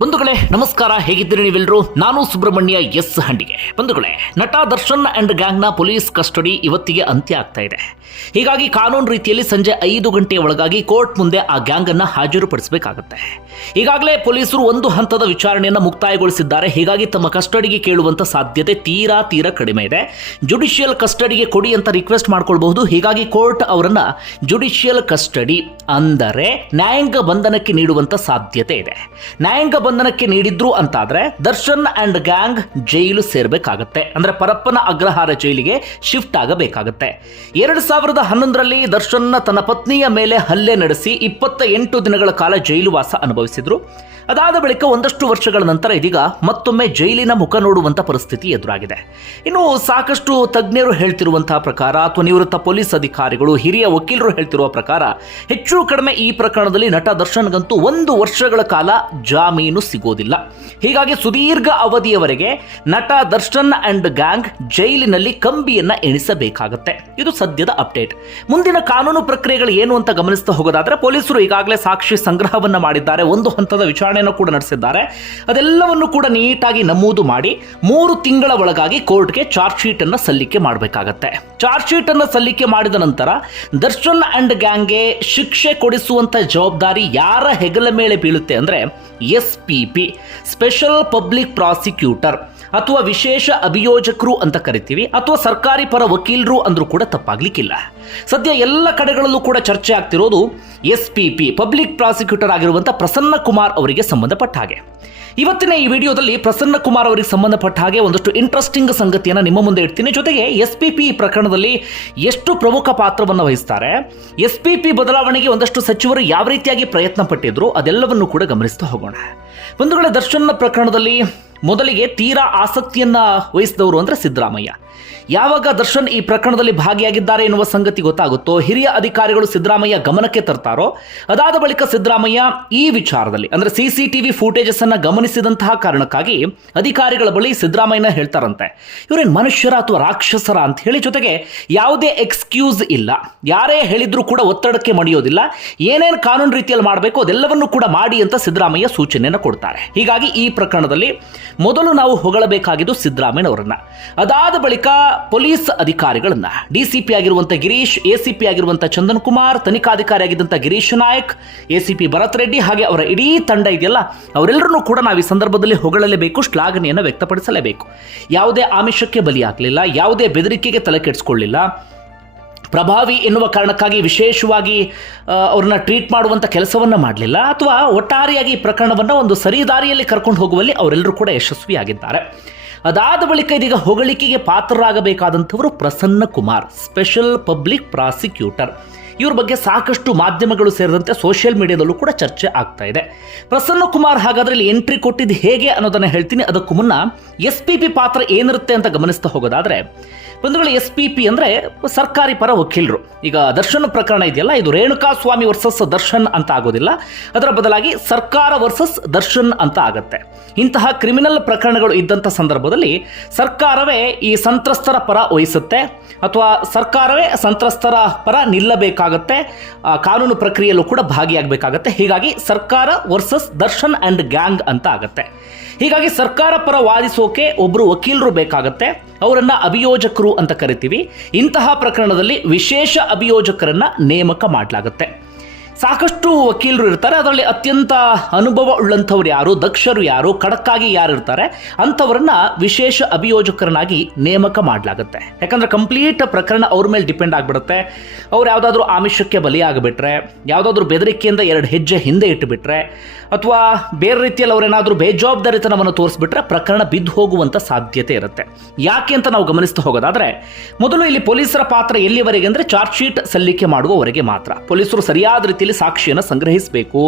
ಬಂಧುಗಳೇ ನಮಸ್ಕಾರ, ಹೇಗಿದ್ದೀರಿ ನೀವೆಲ್ಲರೂ? ನಾನು ಸುಬ್ರಹ್ಮಣ್ಯ ಎಸ್ ಹಂಡಿಗೆ. ಬಂಧುಗಳೇ, ನಟ ದರ್ಶನ್ ಅಂಡ್ ಗ್ಯಾಂಗ್ನ ಪೊಲೀಸ್ ಕಸ್ಟಡಿ ಇವತ್ತಿಗೆ ಅಂತ್ಯ ಆಗ್ತಾ ಇದೆ. ಹೀಗಾಗಿ ಕಾನೂನು ರೀತಿಯಲ್ಲಿ ಸಂಜೆ 5 ಗಂಟೆಯ ಒಳಗಾಗಿ ಕೋರ್ಟ್ ಮುಂದೆ ಆ ಗ್ಯಾಂಗ್ ಅನ್ನು ಹಾಜರುಪಡಿಸಬೇಕಾಗುತ್ತೆ. ಈಗಾಗಲೇ ಪೊಲೀಸರು ಒಂದು ಹಂತದ ವಿಚಾರಣೆಯನ್ನು ಮುಕ್ತಾಯಗೊಳಿಸಿದ್ದಾರೆ. ಹೀಗಾಗಿ ತಮ್ಮ ಕಸ್ಟಡಿಗೆ ಕೇಳುವಂತ ಸಾಧ್ಯತೆ ತೀರಾ ಕಡಿಮೆ ಇದೆ. ಜುಡಿಷಿಯಲ್ ಕಸ್ಟಡಿಗೆ ಕೊಡಿ ಅಂತ ರಿಕ್ವೆಸ್ಟ್ ಮಾಡ್ಕೊಳ್ಬಹುದು. ಹೀಗಾಗಿ ಕೋರ್ಟ್ ಅವರನ್ನ ಜುಡಿಷಿಯಲ್ ಕಸ್ಟಡಿ ಅಂದರೆ ನ್ಯಾಯಾಂಗ ಬಂಧನಕ್ಕೆ ನೀಡುವಂತ ಸಾಧ್ಯತೆ ಇದೆ. ನ್ಯಾಯಾಂಗ ಬಂಧನಕ್ಕೆ ನೀಡಿದ್ರು ಅಂತಾದ್ರೆ ದರ್ಶನ್ ಅಂಡ್ ಗ್ಯಾಂಗ್ ಜೈಲು ಸೇರ್ಬೇಕಾಗತ್ತೆ. ಅಂದ್ರೆ ಪರಪ್ಪನ ಅಗ್ರಹಾರ ಜೈಲಿಗೆ ಶಿಫ್ಟ್ ಆಗಬೇಕಾಗತ್ತೆ. 2011ರಲ್ಲಿ ದರ್ಶನ್ ತನ್ನ ಪತ್ನಿಯ ಮೇಲೆ ಹಲ್ಲೆ ನಡೆಸಿ 28 ದಿನಗಳ ಕಾಲ ಜೈಲು ವಾಸ ಅನುಭವಿಸಿದ್ರು. ಅದಾದ ಬಳಿಕ ಒಂದಷ್ಟು ವರ್ಷಗಳ ನಂತರ ಇದೀಗ ಮತ್ತೊಮ್ಮೆ ಜೈಲಿನ ಮುಖ ನೋಡುವಂತ ಪರಿಸ್ಥಿತಿ ಎದುರಾಗಿದೆ. ಇನ್ನು ಸಾಕಷ್ಟು ತಜ್ಞರು ಹೇಳ್ತಿರುವಂತಹ ಪ್ರಕಾರ ಅಥವಾ ನಿವೃತ್ತ ಪೊಲೀಸ್ ಅಧಿಕಾರಿಗಳು, ಹಿರಿಯ ವಕೀಲರು ಹೇಳ್ತಿರುವ ಪ್ರಕಾರ ಹೆಚ್ಚು ಕಡಿಮೆ ಈ ಪ್ರಕರಣದಲ್ಲಿ ನಟ ದರ್ಶನ್ಗಂತೂ 1 ವರ್ಷಗಳ ಕಾಲ ಜಾಮೀನು ಸಿಗೋದಿಲ್ಲ. ಹೀಗಾಗಿ ಸುದೀರ್ಘ ಅವಧಿಯವರೆಗೆ ನಟ ದರ್ಶನ್ ಅಂಡ್ ಗ್ಯಾಂಗ್ ಜೈಲಿನಲ್ಲಿ ಕಂಬಿಯನ್ನ ಎಣಿಸಬೇಕಾಗತ್ತೆ. ಇದು ಸದ್ಯದ ಅಪ್ಡೇಟ್. ಮುಂದಿನ ಕಾನೂನು ಪ್ರಕ್ರಿಯೆಗಳು ಏನು ಅಂತ ಗಮನಿಸ್ತಾ ಹೋಗೋದಾದ್ರೆ, ಪೊಲೀಸರು ಈಗಾಗಲೇ ಸಾಕ್ಷಿ ಸಂಗ್ರಹವನ್ನ ಮಾಡಿದ್ದಾರೆ. ಒಂದು ಹಂತದ ವಿಚಾರಣೆಯನ್ನು ಕೂಡ ನಡೆಸಿದ್ದಾರೆ. ಅದೆಲ್ಲವನ್ನು ಕೂಡ ನೀಟಾಗಿ ನಮೂದು ಮಾಡಿ 3 ತಿಂಗಳ ಒಳಗಾಗಿ ಕೋರ್ಟ್ಗೆ ಚಾರ್ಜ್ ಶೀಟ್ ಅನ್ನು ಸಲ್ಲಿಕೆ ಮಾಡಬೇಕಾಗತ್ತೆ. ಚಾರ್ಜ್ ಶೀಟ್ ಅನ್ನು ಸಲ್ಲಿಕೆ ಮಾಡಿದ ನಂತರ ದರ್ಶನ್ ಅಂಡ್ ಗ್ಯಾಂಗ್ಗೆ ಶಿಕ್ಷೆ ಕೊಡಿಸುವಂತ ಜವಾಬ್ದಾರಿ ಯಾರ ಹೆಗಲ ಮೇಲೆ ಬೀಳುತ್ತೆ ಅಂದ್ರೆ SPP, ಸ್ಪೆಷಲ್ ಪಬ್ಲಿಕ್ ಪ್ರಾಸಿಕ್ಯೂಟರ್ ಅಥವಾ ವಿಶೇಷ ಅಭಿಯೋಜಕರು ಅಂತ ಕರಿತೀವಿ, ಅಥವಾ ಸರ್ಕಾರಿ ಪರ ವಕೀಲರು ಅಂದ್ರೂ ಕೂಡ ತಪ್ಪಾಗ್ಲಿಕ್ಕಿಲ್ಲ. ಸದ್ಯ ಎಲ್ಲ ಕಡೆಗಳಲ್ಲೂ ಕೂಡ ಚರ್ಚೆ ಆಗ್ತಿರೋದು SPP, ಪಬ್ಲಿಕ್ ಪ್ರಾಸಿಕ್ಯೂಟರ್ ಆಗಿರುವಂತಹ ಪ್ರಸನ್ನ ಕುಮಾರ್ ಅವರಿಗೆ ಸಂಬಂಧಪಟ್ಟ ಹಾಗೆ. ಇವತ್ತಿನ ಈ ವಿಡಿಯೋದಲ್ಲಿ ಪ್ರಸನ್ನ ಕುಮಾರ್ ಅವರಿಗೆ ಸಂಬಂಧಪಟ್ಟ ಹಾಗೆ ಒಂದಷ್ಟು ಇಂಟ್ರೆಸ್ಟಿಂಗ್ ಸಂಗತಿಯನ್ನು ನಿಮ್ಮ ಮುಂದೆ ಇಡ್ತೀನಿ. ಜೊತೆಗೆ SPP ಈ ಪ್ರಕರಣದಲ್ಲಿ ಎಷ್ಟು ಪ್ರಮುಖ ಪಾತ್ರವನ್ನು ವಹಿಸ್ತಾರೆ, SPP ಬದಲಾವಣೆಗೆ ಒಂದಷ್ಟು ಸಚಿವರು ಯಾವ ರೀತಿಯಾಗಿ ಪ್ರಯತ್ನ ಪಟ್ಟಿದ್ರು, ಅದೆಲ್ಲವನ್ನು ಕೂಡ ಗಮನಿಸ್ತಾ ಹೋಗೋಣ. ಬಂಧುಗಳೇ, ದರ್ಶನ್ ಪ್ರಕರಣದಲ್ಲಿ ಮೊದಲಿಗೆ ತೀರಾ ಆಸಕ್ತಿಯನ್ನ ವಹಿಸಿದವರು ಅಂದ್ರೆ ಸಿದ್ದರಾಮಯ್ಯ. ಯಾವಾಗ ದರ್ಶನ್ ಈ ಪ್ರಕರಣದಲ್ಲಿ ಭಾಗಿಯಾಗಿದ್ದಾರೆ ಎನ್ನುವ ಸಂಗತಿ ಗೊತ್ತಾಗುತ್ತೋ, ಹಿರಿಯ ಅಧಿಕಾರಿಗಳು ಸಿದ್ದರಾಮಯ್ಯ ಗಮನಕ್ಕೆ ತರ್ತಾರೋ, ಅದಾದ ಬಳಿಕ ಸಿದ್ದರಾಮಯ್ಯ ಈ ವಿಚಾರದಲ್ಲಿ ಅಂದ್ರೆ CCTV ಫೂಟೇಜಸ್ ಅನ್ನ ಗಮನಿಸಿದಂತಹ ಕಾರಣಕ್ಕಾಗಿ ಅಧಿಕಾರಿಗಳ ಬಳಿ ಸಿದ್ದರಾಮಯ್ಯನ ಹೇಳ್ತಾರಂತೆ, ಇವರೇನು ಮನುಷ್ಯರ ಅಥವಾ ರಾಕ್ಷಸರ ಅಂತ ಹೇಳಿ. ಜೊತೆಗೆ ಯಾವುದೇ ಎಕ್ಸ್ಕ್ಯೂಸ್ ಇಲ್ಲ, ಯಾರೇ ಹೇಳಿದ್ರು ಕೂಡ ಒತ್ತಡಕ್ಕೆ ಮಣಿಯೋದಿಲ್ಲ, ಏನೇನು ಕಾನೂನು ರೀತಿಯಲ್ಲಿ ಮಾಡಬೇಕು ಅದೆಲ್ಲವನ್ನು ಕೂಡ ಮಾಡಿ ಅಂತ ಸಿದ್ದರಾಮಯ್ಯ ಸೂಚನೆಯನ್ನು ಕೊಡ್ತಾರೆ. ಹೀಗಾಗಿ ಈ ಪ್ರಕರಣದಲ್ಲಿ ಮೊದಲು ನಾವು ಹೊಗಳಬೇಕಾಗಿದ್ದು ಸಿದ್ದರಾಮಯ್ಯನವರನ್ನ. ಅದಾದ ಬಳಿಕ ಪೊಲೀಸ್ ಅಧಿಕಾರಿಗಳನ್ನ, DCP ಆಗಿರುವಂತ ಗಿರೀಶ್, ACP ಆಗಿರುವಂತ ಚಂದನ್ ಕುಮಾರ್, ತನಿಖಾಧಿಕಾರಿ ಆಗಿದ್ದಂತ ಗಿರೀಶ್ ನಾಯಕ್, ACP ಭರತ್ ರೆಡ್ಡಿ, ಹಾಗೆ ಅವರ ಇಡೀ ತಂಡ ಇದೆಯಲ್ಲ, ಅವರೆಲ್ಲರನ್ನೂ ಕೂಡ ನಾವು ಈ ಸಂದರ್ಭದಲ್ಲಿ ಹೊಗಳಲೇಬೇಕು, ಶ್ಲಾಘನೆಯನ್ನು ವ್ಯಕ್ತಪಡಿಸಲೇಬೇಕು. ಯಾವುದೇ ಆಮಿಷಕ್ಕೆ ಬಲಿಯಾಗಲಿಲ್ಲ, ಯಾವುದೇ ಬೆದರಿಕೆಗೆ ತಲೆ ಕೆಡಿಸಿಕೊಳ್ಳಿಲ್ಲ, ಪ್ರಭಾವಿ ಎನ್ನುವ ಕಾರಣಕ್ಕಾಗಿ ವಿಶೇಷವಾಗಿ ಅವ್ರನ್ನ ಟ್ರೀಟ್ ಮಾಡುವಂಥ ಕೆಲಸವನ್ನು ಮಾಡಲಿಲ್ಲ, ಅಥವಾ ಒಟ್ಟಾರೆಯಾಗಿ ಈ ಪ್ರಕರಣವನ್ನು ಒಂದು ಸರಿದಾರಿಯಲ್ಲಿ ಕರ್ಕೊಂಡು ಹೋಗುವಲ್ಲಿ ಅವರೆಲ್ಲರೂ ಕೂಡ ಯಶಸ್ವಿಯಾಗಿದ್ದಾರೆ. ಅದಾದ ಬಳಿಕ ಇದೀಗ ಹೊಗಳಿಕೆಗೆ ಪಾತ್ರರಾಗಬೇಕಾದಂಥವರು Prasanna Kumar, special public prosecutor. ಇವ್ರ ಬಗ್ಗೆ ಸಾಕಷ್ಟು ಮಾಧ್ಯಮಗಳು ಸೇರಿದಂತೆ ಸೋಷಿಯಲ್ ಮೀಡಿಯಾದಲ್ಲೂ ಕೂಡ ಚರ್ಚೆ ಆಗ್ತಾ ಇದೆ. ಪ್ರಸನ್ನ ಕುಮಾರ್ ಹಾಗಾದ್ರೆ ಇಲ್ಲಿ ಎಂಟ್ರಿ ಕೊಟ್ಟಿದ್ದು ಹೇಗೆ ಅನ್ನೋದನ್ನ ಹೇಳ್ತೀನಿ. ಅದಕ್ಕೂ ಮುನ್ನ SPP ಪಾತ್ರ ಏನಿರುತ್ತೆ ಅಂತ ಗಮನಿಸ್ತಾ ಹೋಗೋದಾದ್ರೆ, ಬಂಧುಗಳು, SPP ಅಂದ್ರೆ ಸರ್ಕಾರಿ ಪರ ವಕೀಲರು. ಈಗ ದರ್ಶನ್ ಪ್ರಕರಣ ಇದೆಯಲ್ಲ, ಇದು ರೇಣುಕಾ ಸ್ವಾಮಿ ವರ್ಸಸ್ ದರ್ಶನ್ ಅಂತ ಆಗೋದಿಲ್ಲ, ಅದರ ಬದಲಾಗಿ ಸರ್ಕಾರ ವರ್ಸಸ್ ದರ್ಶನ್ ಅಂತ ಆಗತ್ತೆ. ಇಂತಹ ಕ್ರಿಮಿನಲ್ ಪ್ರಕರಣಗಳು ಇದ್ದಂಥ ಸಂದರ್ಭದಲ್ಲಿ ಸರ್ಕಾರವೇ ಈ ಸಂತ್ರಸ್ತರ ಪರ ವಹಿಸುತ್ತೆ, ಅಥವಾ ಸರ್ಕಾರವೇ ಸಂತ್ರಸ್ತರ ಪರ ನಿಲ್ಲಬೇಕಾಗತ್ತೆ, ಕಾನೂನು ಪ್ರಕ್ರಿಯೆಯಲ್ಲೂ ಕೂಡ ಭಾಗಿಯಾಗಬೇಕಾಗತ್ತೆ. ಹೀಗಾಗಿ ಸರ್ಕಾರ ವರ್ಸಸ್ ದರ್ಶನ್ ಅಂಡ್ ಗ್ಯಾಂಗ್ ಅಂತ ಆಗತ್ತೆ. ಹೀಗಾಗಿ ಸರ್ಕಾರ ಪರ ವಾದಿಸೋಕೆ ಒಬ್ಬರು ವಕೀಲರು ಬೇಕಾಗತ್ತೆ, ಅವರನ್ನ ಅಭಿಯೋಜಕರು ಅಂತ ಕರಿತೀವಿ. ಇಂತಹ ಪ್ರಕರಣದಲ್ಲಿ ವಿಶೇಷ ಅಭಿಯೋಜಕರನ್ನ ನೇಮಕ ಮಾಡಲಾಗುತ್ತೆ. ಸಾಕಷ್ಟು ವಕೀಲರು ಇರ್ತಾರೆ, ಅದರಲ್ಲಿ ಅತ್ಯಂತ ಅನುಭವ ಉಳ್ಳಂಥವ್ರು ಯಾರು, ದಕ್ಷರು ಯಾರು, ಖಡಕ್ಕಾಗಿ ಯಾರು ಇರ್ತಾರೆ ಅಂಥವ್ರನ್ನ ವಿಶೇಷ ಅಭಿಯೋಜಕರನ್ನಾಗಿ ನೇಮಕ ಮಾಡಲಾಗುತ್ತೆ. ಯಾಕಂದ್ರೆ ಕಂಪ್ಲೀಟ್ ಪ್ರಕರಣ ಅವ್ರ ಮೇಲೆ ಡಿಪೆಂಡ್ ಆಗಿಬಿಡುತ್ತೆ. ಅವ್ರು ಯಾವುದಾದ್ರೂ ಆಮಿಷಕ್ಕೆ ಬಲಿಯಾಗಿಬಿಟ್ರೆ, ಯಾವುದಾದ್ರೂ ಬೆದರಿಕೆಯಿಂದ 2 ಹೆಜ್ಜೆ ಹಿಂದೆ ಇಟ್ಟುಬಿಟ್ರೆ, ಅಥವಾ ಬೇರೆ ರೀತಿಯಲ್ಲಿ ಅವರೇನಾದರೂ ಬೇಜವಾಬ್ದಾರಿತನವನ್ನು ತೋರಿಸ್ಬಿಟ್ರೆ ಪ್ರಕರಣ ಬಿದ್ದು ಹೋಗುವಂಥ ಸಾಧ್ಯತೆ ಇರುತ್ತೆ. ಯಾಕೆ ಅಂತ ನಾವು ಗಮನಿಸ್ತಾ ಹೋಗೋದಾದ್ರೆ, ಮೊದಲು ಇಲ್ಲಿ ಪೊಲೀಸರ ಪಾತ್ರ ಎಲ್ಲಿವರೆಗೆ ಅಂದರೆ ಚಾರ್ಜ್ ಶೀಟ್ ಸಲ್ಲಿಕೆ ಮಾಡುವವರೆಗೆ ಮಾತ್ರ. ಪೊಲೀಸರು ಸರಿಯಾದ ರೀತಿಯಲ್ಲಿ ಸಾಕ್ಷಿಯನ್ನು ಸಂಗ್ರಹಿಸಬೇಕು,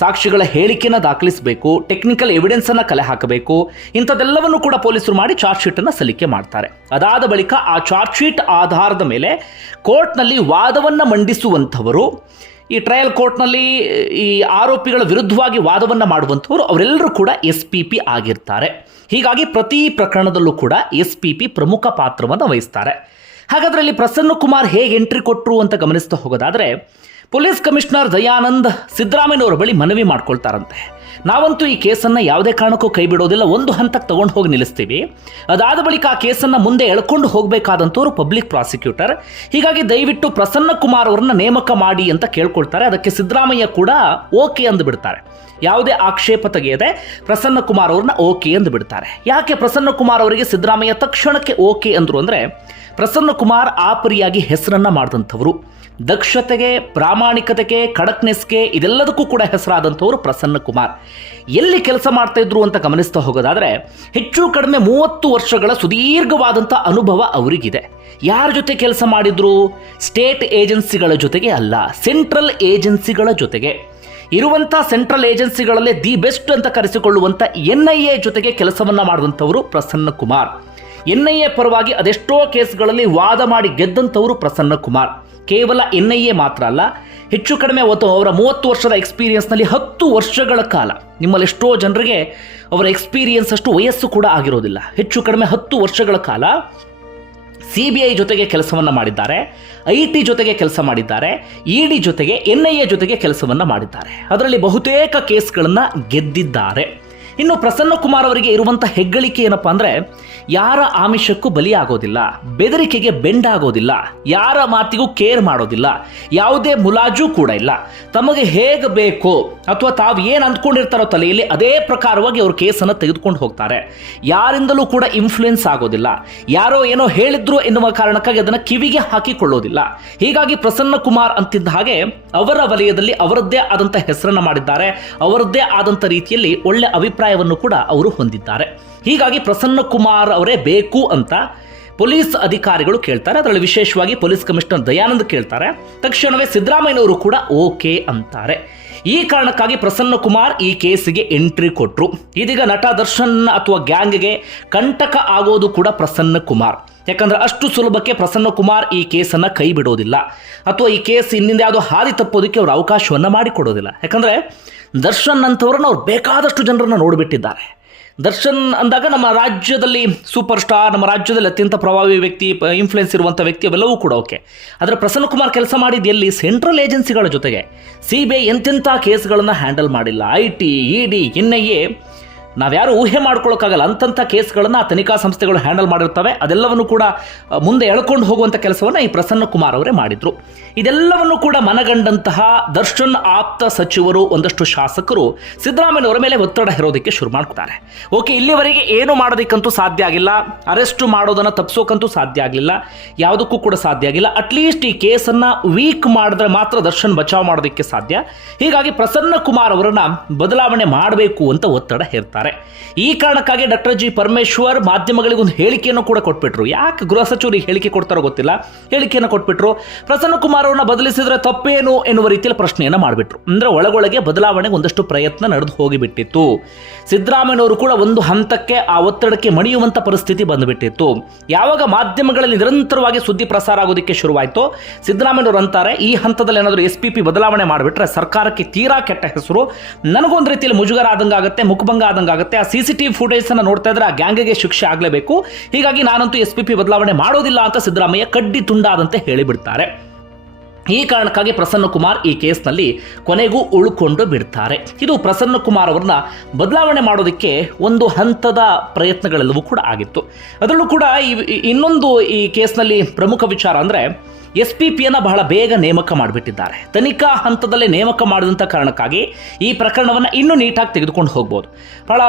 ಸಾಕ್ಷಿಗಳ ಹೇಳಿಕೆಯನ್ನು ದಾಖಲಿಸಬೇಕು, ಟೆಕ್ನಿಕಲ್ ಎವಿಡೆನ್ಸ್ ಅನ್ನು ಕಲೆ ಹಾಕಬೇಕು. ಇಂಥದ್ದೆಲ್ಲವನ್ನು ಕೂಡ ಪೊಲೀಸರು ಮಾಡಿ ಚಾರ್ಜ್ ಶೀಟ್ ಅನ್ನು ಸಲ್ಲಿಕೆ ಮಾಡ್ತಾರೆ. ಅದಾದ ಬಳಿಕ ಆ ಚಾರ್ಜ್ ಶೀಟ್ ಆಧಾರದ ಮೇಲೆ ಕೋರ್ಟ್ನಲ್ಲಿ ವಾದವನ್ನು ಮಂಡಿಸುವಂಥವರು, ಈ ಟ್ರಯಲ್ ಕೋರ್ಟ್ನಲ್ಲಿ ಈ ಆರೋಪಿಗಳ ವಿರುದ್ಧವಾಗಿ ವಾದವನ್ನು ಮಾಡುವಂಥವ್ರು, ಅವರೆಲ್ಲರೂ ಕೂಡ SPP ಆಗಿರ್ತಾರೆ. ಹೀಗಾಗಿ ಪ್ರತಿ ಪ್ರಕರಣದಲ್ಲೂ ಕೂಡ SPP ಪ್ರಮುಖ ಪಾತ್ರವನ್ನು ವಹಿಸ್ತಾರೆ. ಹಾಗಾದ್ರೆ ಇಲ್ಲಿ ಪ್ರಸನ್ನ ಕುಮಾರ್ ಹೇಗೆ ಎಂಟ್ರಿ ಕೊಟ್ಟರು ಅಂತ ಗಮನಿಸ್ತಾ ಹೋಗೋದಾದ್ರೆ, ಪೊಲೀಸ್ ಕಮಿಷನರ್ ದಯಾನಂದ್ ಸಿದ್ದರಾಮಯ್ಯನವರ ಬಳಿ ಮನವಿ ಮಾಡ್ಕೊಳ್ತಾರಂತೆ. ನಾವಂತೂ ಈ ಕೇಸನ್ನು ಯಾವುದೇ ಕಾರಣಕ್ಕೂ ಕೈ ಬಿಡೋದಿಲ್ಲ, ಒಂದು ಹಂತಕ್ಕೆ ತಗೊಂಡು ಹೋಗಿ ನಿಲ್ಲಿಸ್ತೀವಿ. ಅದಾದ ಬಳಿಕ ಆ ಕೇಸನ್ನು ಮುಂದೆ ಎಳ್ಕೊಂಡು ಹೋಗಬೇಕಾದಂಥವ್ರು ಪಬ್ಲಿಕ್ ಪ್ರಾಸಿಕ್ಯೂಟರ್. ಹೀಗಾಗಿ ದಯವಿಟ್ಟು ಪ್ರಸನ್ನ ಕುಮಾರ್ ಅವರನ್ನ ನೇಮಕ ಮಾಡಿ ಅಂತ ಕೇಳ್ಕೊಳ್ತಾರೆ. ಅದಕ್ಕೆ ಸಿದ್ದರಾಮಯ್ಯ ಕೂಡ ಓಕೆ ಅಂದು ಬಿಡ್ತಾರೆ. ಯಾವುದೇ ಆಕ್ಷೇಪ ತೆಗೆಯದೆ ಪ್ರಸನ್ನ ಕುಮಾರ್ ಅವ್ರನ್ನ ಓಕೆ ಎಂದು ಬಿಡ್ತಾರೆ. ಯಾಕೆ ಪ್ರಸನ್ನ ಕುಮಾರ್ ಅವರಿಗೆ ಸಿದ್ದರಾಮಯ್ಯ ತಕ್ಷಣಕ್ಕೆ ಓಕೆ ಅಂದ್ರು ಅಂದರೆ, ಪ್ರಸನ್ನ ಕುಮಾರ್ ಆಪರಿಯಾಗಿ ಹೆಸರನ್ನ ಮಾಡಿದಂಥವರು, ದಕ್ಷತೆಗೆ, ಪ್ರಾಮಾಣಿಕತೆಗೆ, ಖಡಕ್ನೆಸ್ಗೆ ಇದೆಲ್ಲದಕ್ಕೂ ಕೂಡ ಹೆಸರಾದಂಥವರು ಪ್ರಸನ್ನ ಕುಮಾರ್. ಎಲ್ಲಿ ಕೆಲಸ ಮಾಡ್ತಾ ಇದ್ರು ಅಂತ ಗಮನಿಸ್ತಾ ಹೋಗೋದಾದರೆ ಹೆಚ್ಚು ಕಡಿಮೆ 30 ವರ್ಷಗಳ ಸುದೀರ್ಘವಾದಂಥ ಅನುಭವ ಅವರಿಗಿದೆ. ಯಾರ ಜೊತೆ ಕೆಲಸ ಮಾಡಿದ್ರು? ಸ್ಟೇಟ್ ಏಜೆನ್ಸಿಗಳ ಜೊತೆಗೆ ಅಲ್ಲ, ಸೆಂಟ್ರಲ್ ಏಜೆನ್ಸಿಗಳ ಜೊತೆಗೆ. ಇರುವಂಥ ಸೆಂಟ್ರಲ್ ಏಜೆನ್ಸಿಗಳಲ್ಲೇ ದಿ ಬೆಸ್ಟ್ ಅಂತ ಕರೆಸಿಕೊಳ್ಳುವಂಥ NIA ಜೊತೆಗೆ ಕೆಲಸವನ್ನ ಮಾಡಿದಂಥವರು ಪ್ರಸನ್ನ ಕುಮಾರ್. NIA ಪರವಾಗಿ ಅದೆಷ್ಟೋ ಕೇಸ್ಗಳಲ್ಲಿ ವಾದ ಮಾಡಿ ಗೆದ್ದಂಥವರು ಪ್ರಸನ್ನ ಕುಮಾರ್. ಕೇವಲ NIA ಮಾತ್ರ ಅಲ್ಲ, ಹೆಚ್ಚು ಕಡಿಮೆ ಅವರ 30 ವರ್ಷದ ಎಕ್ಸ್ಪೀರಿಯನ್ಸ್ನಲ್ಲಿ 10 ವರ್ಷಗಳ ಕಾಲ, ನಿಮ್ಮಲ್ಲಿ ಎಷ್ಟೋ ಜನರಿಗೆ ಅವರ ಎಕ್ಸ್ಪೀರಿಯನ್ಸ್ ಅಷ್ಟು ವಯಸ್ಸು ಕೂಡ ಆಗಿರೋದಿಲ್ಲ, ಹೆಚ್ಚು ಕಡಿಮೆ 10 ವರ್ಷಗಳ ಕಾಲ CBI ಜೊತೆಗೆ ಕೆಲಸವನ್ನು ಮಾಡಿದ್ದಾರೆ, IT ಜೊತೆಗೆ ಕೆಲಸ ಮಾಡಿದ್ದಾರೆ, ED ಜೊತೆಗೆ NIA ಜೊತೆಗೆ ಕೆಲಸವನ್ನು ಮಾಡಿದ್ದಾರೆ. ಅದರಲ್ಲಿ ಬಹುತೇಕ ಕೇಸ್ಗಳನ್ನು ಗೆದ್ದಿದ್ದಾರೆ. ಇನ್ನು ಪ್ರಸನ್ನ ಕುಮಾರ್ ಅವರಿಗೆ ಇರುವಂಥ ಹೆಗ್ಗಳಿಕೆ ಏನಪ್ಪಾ ಅಂದರೆ, ಯಾರ ಆಮಿಷಕ್ಕೂ ಬಲಿಯಾಗೋದಿಲ್ಲ, ಬೆದರಿಕೆಗೆ ಬೆಂಡಾಗೋದಿಲ್ಲ, ಯಾರ ಮಾತಿಗೂ ಕೇರ್ ಮಾಡೋದಿಲ್ಲ, ಯಾವುದೇ ಮುಲಾಜು ಕೂಡ ಇಲ್ಲ. ತಮಗೆ ಹೇಗೆ ಬೇಕೋ ಅಥವಾ ತಾವು ಏನು ಅಂದ್ಕೊಂಡಿರ್ತಾರೋ ತಲೆಯಲ್ಲಿ ಅದೇ ಪ್ರಕಾರವಾಗಿ ಅವರು ಕೇಸನ್ನು ತೆಗೆದುಕೊಂಡು ಹೋಗ್ತಾರೆ. ಯಾರಿಂದಲೂ ಕೂಡ ಇನ್ಫ್ಲುಯೆನ್ಸ್ ಆಗೋದಿಲ್ಲ, ಯಾರೋ ಏನೋ ಹೇಳಿದ್ರು ಎನ್ನುವ ಕಾರಣಕ್ಕಾಗಿ ಅದನ್ನು ಕಿವಿಗೆ ಹಾಕಿಕೊಳ್ಳೋದಿಲ್ಲ. ಹೀಗಾಗಿ ಪ್ರಸನ್ನ ಕುಮಾರ್ ಅಂತಿದ್ದ ಹಾಗೆ ಅವರ ವಲಯದಲ್ಲಿ ಅವರದ್ದೇ ಆದಂಥ ಹೆಸರನ್ನು ಮಾಡಿದ್ದಾರೆ, ಅವರದ್ದೇ ಆದಂಥ ರೀತಿಯಲ್ಲಿ ಒಳ್ಳೆ ಅಭಿಪ್ರಾಯವನ್ನು ಕೂಡ ಅವರು ಹೊಂದಿದ್ದಾರೆ. ಹೀಗಾಗಿ ಪ್ರಸನ್ನ ಕುಮಾರ್ ಅವರೇ ಬೇಕು ಅಂತ ಪೊಲೀಸ್ ಅಧಿಕಾರಿಗಳು ಕೇಳ್ತಾರೆ. ಅದರಲ್ಲಿ ವಿಶೇಷವಾಗಿ ಪೊಲೀಸ್ ಕಮಿಷನರ್ ದಯಾನಂದ್ ಕೇಳ್ತಾರೆ. ತಕ್ಷಣವೇ ಸಿದ್ದರಾಮಯ್ಯನವರು ಕೂಡ ಓಕೆ ಅಂತಾರೆ. ಈ ಕಾರಣಕ್ಕಾಗಿ ಪ್ರಸನ್ನ ಕುಮಾರ್ ಈ ಕೇಸಿಗೆ ಎಂಟ್ರಿ ಕೊಟ್ಟರು. ಇದೀಗ ನಟ ದರ್ಶನ್ ಅಥವಾ ಗ್ಯಾಂಗ್ಗೆ ಕಂಟಕ ಆಗೋದು ಕೂಡ ಪ್ರಸನ್ನ ಕುಮಾರ್. ಯಾಕಂದ್ರೆ ಅಷ್ಟು ಸುಲಭಕ್ಕೆ ಪ್ರಸನ್ನ ಕುಮಾರ್ ಈ ಕೇಸನ್ನು ಕೈ ಬಿಡೋದಿಲ್ಲ, ಅಥವಾ ಈ ಕೇಸ್ ಇನ್ನಿಂದ ಯಾವುದೋ ಹಾದಿ ತಪ್ಪೋದಕ್ಕೆ ಅವರು ಅವಕಾಶವನ್ನು ಮಾಡಿಕೊಡೋದಿಲ್ಲ. ಯಾಕಂದರೆ ದರ್ಶನ್ ಅಂತವ್ರನ್ನ ಅವ್ರು ಬೇಕಾದಷ್ಟು ಜನರನ್ನು ನೋಡಿಬಿಟ್ಟಿದ್ದಾರೆ. ದರ್ಶನ್ ಅಂದಾಗ ನಮ್ಮ ರಾಜ್ಯದಲ್ಲಿ ಸೂಪರ್ ಸ್ಟಾರ್, ನಮ್ಮ ರಾಜ್ಯದಲ್ಲಿ ಅತ್ಯಂತ ಪ್ರಭಾವಿ ವ್ಯಕ್ತಿ, ಇನ್ಫ್ಲುಯೆನ್ಸ್ ಇರುವಂಥ ವ್ಯಕ್ತಿ, ಅವೆಲ್ಲವೂ ಕೂಡ ಓಕೆ. ಆದರೆ ಪ್ರಸನ್ನ ಕುಮಾರ್ ಕೆಲಸ ಮಾಡಿದ್ದು ಎಲ್ಲಿ? ಸೆಂಟ್ರಲ್ ಏಜೆನ್ಸಿಗಳ ಜೊತೆಗೆ. CBI ಎಂತೆಂಥ ಕೇಸ್ಗಳನ್ನು ಹ್ಯಾಂಡಲ್ ಮಾಡಿಲ್ಲ. IT, ED, NIA ನಾವ್ಯಾರು ಊಹೆ ಮಾಡ್ಕೊಳ್ಳೋಕ್ಕಾಗಲ್ಲ ಅಂಥ ಕೇಸ್ಗಳನ್ನು ಆ ತನಿಖಾ ಸಂಸ್ಥೆಗಳು ಹ್ಯಾಂಡಲ್ ಮಾಡಿರ್ತವೆ. ಅದೆಲ್ಲವನ್ನು ಕೂಡ ಮುಂದೆ ಎಳ್ಕೊಂಡು ಹೋಗುವಂಥ ಕೆಲಸವನ್ನು ಈ ಪ್ರಸನ್ನ ಕುಮಾರ್ ಅವರೇ ಮಾಡಿದರು. ಇದೆಲ್ಲವನ್ನು ಕೂಡ ಮನಗಂಡಂತಹ ದರ್ಶನ್ ಆಪ್ತ ಸಚಿವರು, ಒಂದಷ್ಟು ಶಾಸಕರು ಸಿದ್ದರಾಮಯ್ಯನವರ ಮೇಲೆ ಒತ್ತಡ ಹೇರೋದಕ್ಕೆ ಶುರು ಮಾಡ್ತಾರೆ. ಓಕೆ, ಇಲ್ಲಿವರೆಗೆ ಏನು ಮಾಡೋದಕ್ಕಂತೂ ಸಾಧ್ಯ ಆಗಿಲ್ಲ, ಅರೆಸ್ಟ್ ಮಾಡೋದನ್ನು ತಪ್ಪಿಸೋಕ್ಕಂತೂ ಸಾಧ್ಯ ಆಗಲಿಲ್ಲ, ಯಾವುದಕ್ಕೂ ಕೂಡ ಸಾಧ್ಯ ಆಗಿಲ್ಲ. ಅಟ್ಲೀಸ್ಟ್ ಈ ಕೇಸನ್ನು ವೀಕ್ ಮಾಡಿದ್ರೆ ಮಾತ್ರ ದರ್ಶನ್ ಬಚಾವ್ ಮಾಡೋದಕ್ಕೆ ಸಾಧ್ಯ. ಹೀಗಾಗಿ ಪ್ರಸನ್ನ ಕುಮಾರ್ ಅವರನ್ನ ಬದಲಾವಣೆ ಮಾಡಬೇಕು ಅಂತ ಒತ್ತಡ ಹೇರ್ತಾರೆ. ಈ ಕಾರಣಕ್ಕಾಗಿ ಡಾಕ್ಟರ್ G ಪರಮೇಶ್ವರ್ ಮಾಧ್ಯಮಗಳಿಗೆ ಒಂದು ಹೇಳಿಕೆಯನ್ನು ಕೂಡ ಕೊಟ್ಬಿಟ್ರು. ಯಾಕೆ ಗೃಹ ಸಚಿವರಿಗೆ ಹೇಳಿಕೆ ಕೊಡ್ತಾರೋ ಗೊತ್ತಿಲ್ಲ, ಹೇಳಿಕೆಯನ್ನು ಕೊಟ್ಬಿಟ್ರು. ಪ್ರಸನ್ನ ಕುಮಾರ್ ಅವರನ್ನ ಬದಲಿಸಿದ್ರೆ ತಪ್ಪೇನು ಎನ್ನುವ ರೀತಿಯಲ್ಲಿ ಪ್ರಶ್ನೆಯನ್ನು ಮಾಡಿಬಿಟ್ರು. ಅಂದ್ರೆ ಒಳಗೊಳಗೆ ಬದಲಾವಣೆಗೆ ಒಂದಷ್ಟು ಪ್ರಯತ್ನ ನಡೆದು ಹೋಗಿಬಿಟ್ಟಿತ್ತು. ಸಿದ್ದರಾಮಯ್ಯನವರು ಕೂಡ ಒಂದು ಹಂತಕ್ಕೆ ಆ ಒತ್ತಡಕ್ಕೆ ಮಣಿಯುವಂತ ಪರಿಸ್ಥಿತಿ ಬಂದುಬಿಟ್ಟಿತ್ತು. ಯಾವಾಗ ಮಾಧ್ಯಮಗಳಲ್ಲಿ ನಿರಂತರವಾಗಿ ಸುದ್ದಿ ಪ್ರಸಾರ ಆಗೋದಕ್ಕೆ ಶುರುವಾಯಿತು, ಸಿದ್ದರಾಮಯ್ಯನವರು ಅಂತಾರೆ ಈ ಹಂತದಲ್ಲಿ ಏನಾದರೂ SPP ಬದಲಾವಣೆ ಮಾಡಿಬಿಟ್ರೆ ಸರ್ಕಾರಕ್ಕೆ ತೀರಾ ಕೆಟ್ಟ ಹೆಸರು, ನನಗೊಂದು ರೀತಿಯಲ್ಲಿ ಮುಜುಗರ ಆದಂಗಾಗುತ್ತೆ, ಮುಖಭಂಗ ಆದಂಗಾಗುತ್ತೆ. ಆ CCTV ಫುಟೇಜ್ ಅನ್ನು ನೋಡ್ತಾ ಇದ್ರೆ ಆ ಗ್ಯಾಂಗ್ಗೆ ಶಿಕ್ಷೆ ಆಗಲೇಬೇಕು. ಹೀಗಾಗಿ ನಾನಂತೂ SPP ಬದಲಾವಣೆ ಮಾಡೋದಿಲ್ಲ ಅಂತ ಸಿದ್ದರಾಮಯ್ಯ ಕಡ್ಡಿ ತುಂಡಾದಂತೆ ಹೇಳಿಬಿಡ್ತಾರೆ. ಈ ಕಾರಣಕ್ಕಾಗಿ ಪ್ರಸನ್ನ ಕುಮಾರ್ ಈ ಕೇಸ್ನಲ್ಲಿ ಕೊನೆಗೂ ಉಳ್ಕೊಂಡು ಬಿಡ್ತಾರೆ. ಇದು ಪ್ರಸನ್ನ ಕುಮಾರ್ ಅವರನ್ನ ಬದಲಾವಣೆ ಮಾಡೋದಕ್ಕೆ ಒಂದು ಹಂತದ ಪ್ರಯತ್ನಗಳೆಲ್ಲವೂ ಕೂಡ ಆಗಿತ್ತು. ಅದರಲ್ಲೂ ಕೂಡ ಇನ್ನೊಂದು ಈ ಕೇಸ್ನಲ್ಲಿ ಪ್ರಮುಖ ವಿಚಾರ ಅಂದರೆ SPPಯನ್ನು ಬಹಳ ಬೇಗ ನೇಮಕ ಮಾಡಿಬಿಟ್ಟಿದ್ದಾರೆ. ತನಿಖಾ ಹಂತದಲ್ಲೇ ನೇಮಕ ಮಾಡಿದಂಥ ಕಾರಣಕ್ಕಾಗಿ ಈ ಪ್ರಕರಣವನ್ನು ಇನ್ನೂ ನೀಟಾಗಿ ತೆಗೆದುಕೊಂಡು ಹೋಗ್ಬೋದು. ಬಹಳ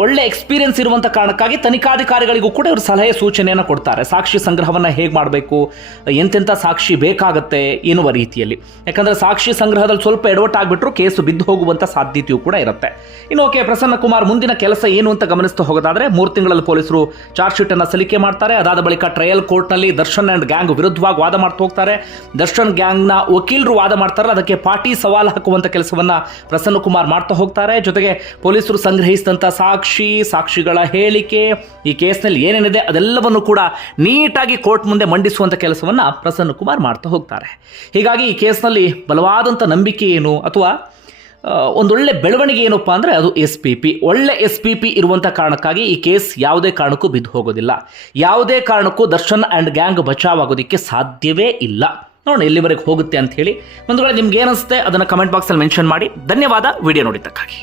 ಒಳ್ಳೆ ಎಕ್ಸ್ಪೀರಿಯನ್ಸ್ ಇರುವಂಥ ಕಾರಣಕ್ಕಾಗಿ ತನಿಖಾಧಿಕಾರಿಗಳಿಗೂ ಕೂಡ ಇವರು ಸಲಹೆ ಸೂಚನೆಯನ್ನು ಕೊಡ್ತಾರೆ. ಸಾಕ್ಷಿ ಸಂಗ್ರಹವನ್ನು ಹೇಗೆ ಮಾಡಬೇಕು, ಎಂತೆಂಥ ಸಾಕ್ಷಿ ಬೇಕಾಗುತ್ತೆ ಎನ್ನುವ ರೀತಿಯಲ್ಲಿ. ಯಾಕಂದರೆ ಸಾಕ್ಷಿ ಸಂಗ್ರಹದಲ್ಲಿ ಸ್ವಲ್ಪ ಎಡವಟ್ಟಾಗ್ಬಿಟ್ರು ಕೇಸು ಬಿದ್ದು ಹೋಗುವಂಥ ಸಾಧ್ಯತೆಯೂ ಕೂಡ ಇರುತ್ತೆ. ಇನ್ನು ಓಕೆ, ಪ್ರಸನ್ನ ಕುಮಾರ್ ಮುಂದಿನ ಕೆಲಸ ಏನು ಅಂತ ಗಮನಿಸ್ತಾ ಹೋಗೋದಾದರೆ 3 ತಿಂಗಳಲ್ಲಿ ಪೊಲೀಸರು ಚಾರ್ಜ್ ಶೀಟನ್ನು ಸಲ್ಲಿಕೆ ಮಾಡ್ತಾರೆ. ಅದಾದ ಬಳಿಕ ಟ್ರಯಲ್ ಕೋರ್ಟ್ನಲ್ಲಿ ದರ್ಶನ್ ಆ್ಯಂಡ್ ಗ್ಯಾಂಗ್ ವಿರುದ್ಧವಾಗಿ ವಾದ ಮಾಡ್ತಾ ಹೋಗ್ತಾರೆ. ದರ್ಶನ್ ಗ್ಯಾಂಗ್ನ ವಕೀಲರು ವಾದ ಮಾಡ್ತಾರೆ, ಅದಕ್ಕೆ ಪಾರ್ಟಿ ಸವಾಲು ಹಾಕುವಂತ ಕೆಲಸವನ್ನ ಪ್ರಸನ್ನ ಕುಮಾರ್ ಮಾಡ್ತಾ ಹೋಗ್ತಾರೆ. ಜೊತೆಗೆ ಪೊಲೀಸರು ಸಂಗ್ರಹಿಸಿದಂಥ ಸಾಕ್ಷಿಗಳ ಹೇಳಿಕೆ, ಈ ಕೇಸ್ನಲ್ಲಿ ಏನೇನಿದೆ ಅದೆಲ್ಲವನ್ನು ಕೂಡ ನೀಟಾಗಿ ಕೋರ್ಟ್ ಮುಂದೆ ಮಂಡಿಸುವಂತ ಕೆಲಸವನ್ನ ಪ್ರಸನ್ನ ಕುಮಾರ್ ಮಾಡ್ತಾ ಹೋಗ್ತಾರೆ. ಹೀಗಾಗಿ ಈ ಕೇಸ್ನಲ್ಲಿ ಬಲವಾದಂಥ ನಂಬಿಕೆ ಏನು ಅಥವಾ ಒಂದೊಳ್ಳೆ ಬೆಳವಣಿಗೆ ಏನಪ್ಪ ಅಂದರೆ ಅದು SPP. ಒಳ್ಳೆ SPP ಇರುವಂಥ ಕಾರಣಕ್ಕಾಗಿ ಈ ಕೇಸ್ ಯಾವುದೇ ಕಾರಣಕ್ಕೂ ಬಿದ್ದು ಹೋಗೋದಿಲ್ಲ. ಯಾವುದೇ ಕಾರಣಕ್ಕೂ ದರ್ಶನ್ ಆ್ಯಂಡ್ ಗ್ಯಾಂಗ್ ಬಚಾವ್ ಆಗೋದಕ್ಕೆ ಸಾಧ್ಯವೇ ಇಲ್ಲ. ನೋಡಿ ಎಲ್ಲಿವರೆಗೆ ಹೋಗುತ್ತೆ ಅಂತ ಹೇಳಿ. ಒಂದು ವೇಳೆ ನಿಮ್ಗೆ ಏನಿಸುತ್ತೆ ಅದನ್ನು ಕಮೆಂಟ್ ಬಾಕ್ಸಲ್ಲಿ ಮೆನ್ಷನ್ ಮಾಡಿ. ಧನ್ಯವಾದ ವಿಡಿಯೋ ನೋಡಿದ್ದಕ್ಕಾಗಿ.